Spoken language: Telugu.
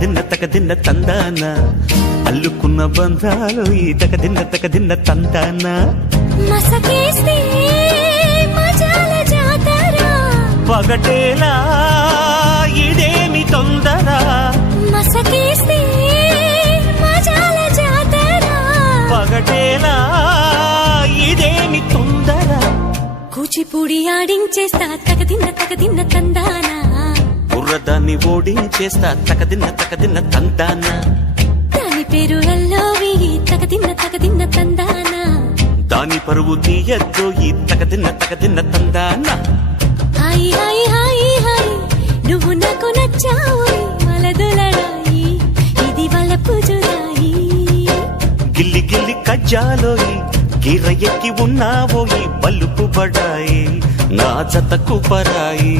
తకదిన్న తందాన అల్లుకున్న బంధాలు ఈ తకదిన్న తందాన మసకేస్తే మజాల జాతర పగటేలా ఇదేమి తొందర మసకేస్తే మజాల జాతర పగటేలా ఇదేమి తొందర కూచిపూడి ఆడించేస్తా తకదిన్న తందానా బుర్రదాన్ని ఓడించేస్తా తకదిన్న తందాన దాని పేరు ఎల్లోవి తకదిన్న తందానా దాని పరువు తీయద్దు ఈ తకదిన్న తందాన హాయ్ హాయ్ హాయ్ హాయ్ నువ్వు నాకు నచ్చావు మలదులడాయి ఇది వాళ్ళ పూజురాయి గిల్లి గిల్లి కజ్జాలోయి గిర్ర ఎక్కి ఉన్నావోయి బల్లుకు బడాయి నా జతకు పరాయి